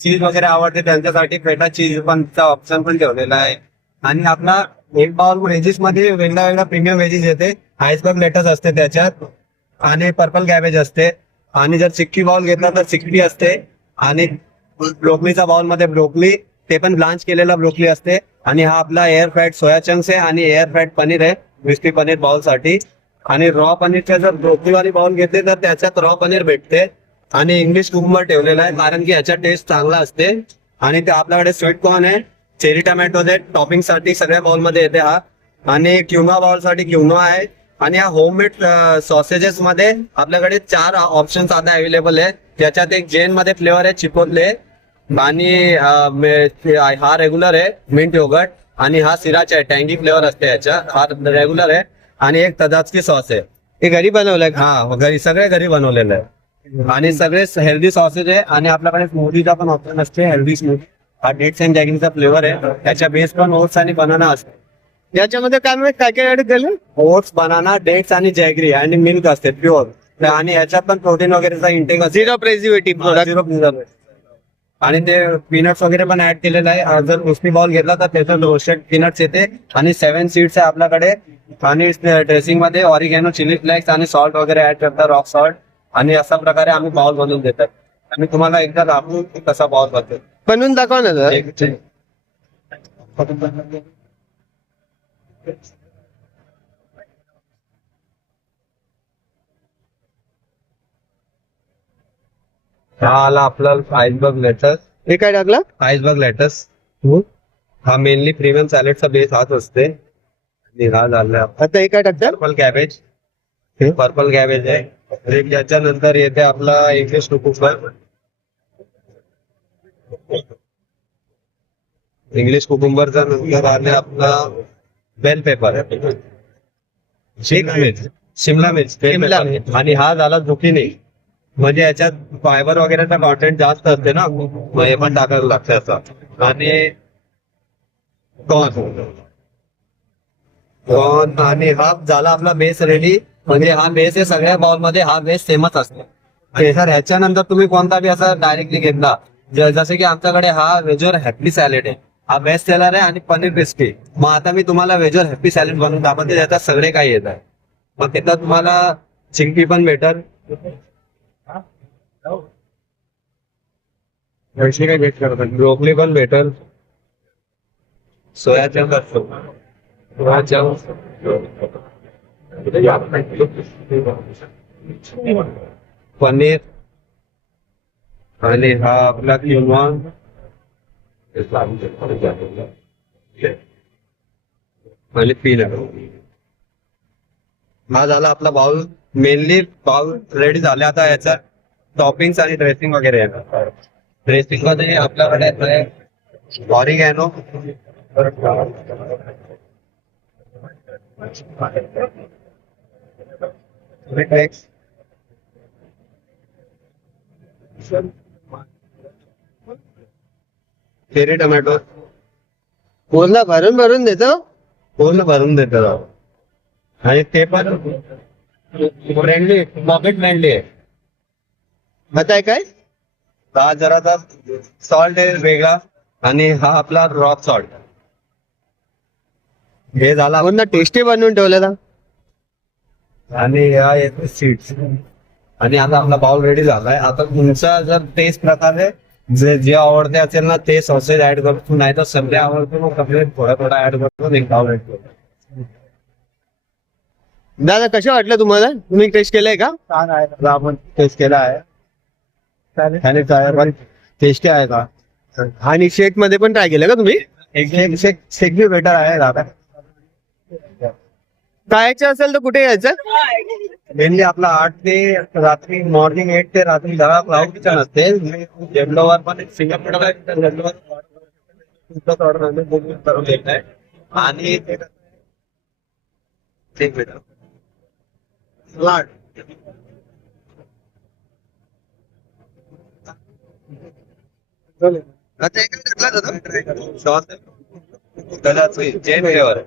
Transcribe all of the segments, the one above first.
चीज वगैरे आवडते त्यांच्यासाठी फेटा चीज पणचा ऑप्शन पण ठेवलेला आहे. आणि आपला एक बाउल व्हेजीस मध्ये वेगळा वेगळा प्रीमियम व्हेजीस येते. आईसबर्ग लेटस असते त्याच्यात आणि पर्पल कॅबेज असते. आणि जर चिक्की बाउल घेतला तर चिक्की असते. आणि ब्रोकलीचा बाउल मध्ये ब्रोकली, ते पण ब्लांच केलेला ब्रोकली असते. आणि हा आपला एअर फ्राईड सोया चंक्स आहे आणि एअर फ्राईड पनीर आहे क्रिस्पी पनीर बाउल साठी. आणि रॉ पनीरच्या जर ब्रोकलीवाली बाउल घेतली तर त्याच्यात रॉ पनीर भेटते. आणि इंग्लिश कुकुंबर ठेवलेला आहे कारण की याचा टेस्ट चांगला असते. आणि ते आपल्याकडे स्वीट कॉर्न आहे, चेरी टमॅटो आहे, टॉपिंग साठी सगळ्या बाउल मध्ये येते हा. आणि क्युमा बाउल साठी क्युमा आहे. आणि हा होममेड सॉसेजेस मध्ये आपल्याकडे 4 ऑप्शन्स आता अवेलेबल आहे. त्याच्यात एक जेन मध्ये फ्लेवर आहे चिपोटले, आणि हा रेग्युलर आहे मिंट योगर्ट, आणि हा सिराचा आहे टँगी फ्लेवर असते याच्या, हा रेग्युलर आहे. आणि एक तदाचकी सॉस आहे. हे घरी बनवलंय का? हा घरी सगळे घरी बनवलेलं आहे. आणि सगळे हेल्दी सॉसेज आहे. आणि आपल्याकडे स्मूदीचा पण ऑप्शन असते, हेल्दी स्मूदी. हा डेट्स अँड जॅगिंगचा फ्लेवर आहे. त्याच्या बेस पण ओट्स आणि बनाना असते. याच्यामध्ये काय काय ऍड केलं? ओट्स, बनाना, डेट्स आणि जॅगरी आणि मिल्क असते प्युअर. आणि याच्यात पण प्रोटीन वगैरेचा इंटेक असते. Zero प्रेझर्वेटिव्ह product. आणि ते पीनट्स वगैरे पण ऍड केलेलं आहे. जर क्रिस्पी बॉल घेतला तर त्याचं रोस्टेड पीनट्स येते. आणि 7 सीड्स आहे आपल्याकडे. आणि ड्रेसिंग मध्ये ऑरिगॅनो, चिली फ्लेक्स आणि सॉल्ट वगैरे ऍड करतात, रॉक सॉल्ट. आणि अशा प्रकारे आम्ही बाउल बनवून देतात. आणि तुम्हाला एकदा दाखवू की कसा बाउल बनतो. बनवून दाखवा ना जरा. हा आला आपला आईसबर्ग लेटस. हे काय टाकलं? आईसबर्ग लेटस हा मेनली प्रीमियम सॅलेडचा बेस हाच असते. आणि हा झाला आता हे काय टाकतात? Purple cabbage. पर्पल कॅबेज आहे. त्याच्यानंतर येते आपला इंग्लिश कुकुंबर. इंग्लिश कुकुंबरचा नंतर आले आपला बेल पेपर, शिमला मिर्च, आणि हा झाला झुकिनी. म्हणजे याच्यात फायबर वगैरेचा कॉन्टेंट जास्त असते ना, मग हे पण टाकायला लागतं असं. आणि कॉर्न, आणि हा झाला आपला बेस रेडी. म्हणजे हा बेस आहे सगळ्या बाउल मध्ये, हा बेस सेमच असतो. सर ह्याच्यानंतर तुम्ही कोणता बी असा डायरेक्टली घेतला, जसे की आमच्याकडे हा वेजर हॅपी सॅलेड आहे, हा बेस्ट सेलर आहे. आणि पनीर क्रिस्पी. मग आता मी तुम्हाला वेजर हॅपी सॅलेड बनवून दाखवते, त्याच्यात सगळे काही येत आहे. मग तिथं तुम्हाला चिंकी पण भेटल, ब्रोकली पण भेटल, सोया चंक असतो, पनीर, आणि हा आपला किंवा आणि पीनट. हा झाला आपला बाउल. मेनली बाउल रेडी झाले. आता याचा टॉपिंग्स आणि ड्रेसिंग वगैरे आहे. ड्रेसिंग मध्ये आपल्याकडे ऑरिगॅनो, चेरी टमॅटो पूर्ण भरून भरून देतो. पूर्ण भरून देतो. आणि ते पण फ्रेंडली, पॉकेट फ्रेंडली आहे. आता हे काय? हा जराचा सॉल्ट आहे वेगळा, आणि हा आपला रॉक सॉल्ट. हे झाला पूर्ण टेस्टी बनवून ठेवलेला. आणि हा येतो सीड्स. आणि आता आपला बाउल रेडी झालाय. आता तुमचा जर टेस्ट प्रकारे जे आवडते असेल ना ते सॉसेज ऍड करतो, नाही तर सगळे आवडतो मग सगळे थोडा थोडा ऍड करतो, एक बाउल ऍड करतो. दादा कसं वाटलं तुम्हाला? तुम्ही टेस्ट केलंय का? छान आहे, आपण टेस्ट केला आहे. टेस्टी आहे का? आणि शेक मध्ये पण ट्राय केलं का तुम्ही? शेक भी बेटर आहे दादा. खायचं असेल तर कुठे यायचं? मेनली आपला 8 ते रात्री, मॉर्निंग 8 ते रात्री 10 क्लाउड किचन असते. जेवलोवर पण सिंगापूरला ऑर्डर आहे. आणि सलाड, आता एक सॉस जैन फ्लेवर.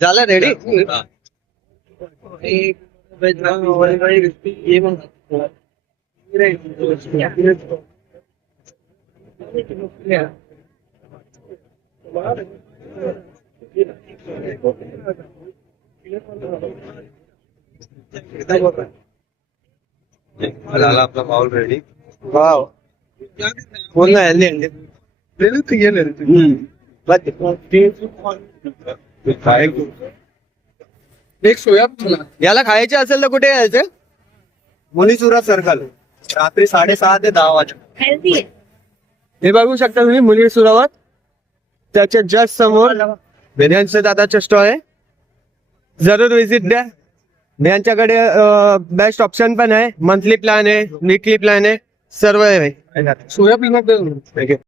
झालं रेडी? झाला आपला बाउल रेडी. वाव, पूर्ण हेल्दी. याला खायचे असेल तर कुठे यायचं? मुनीसुरा सर्कल, रात्री 6:30 ते 10 वाजता. हेल्दी आहे. हे बघू शकता तुम्ही मुली सुरावर, त्याच्या जस्ट समोर बिर्याणीचं दादाचं स्टॉल आहे. जरूर विजिट द्या. यांच्याकडे बेस्ट ऑप्शन पण आहे. मंथली प्लॅन आहे, वीकली प्लॅन आहे, सर्व आहे. सोयाबीन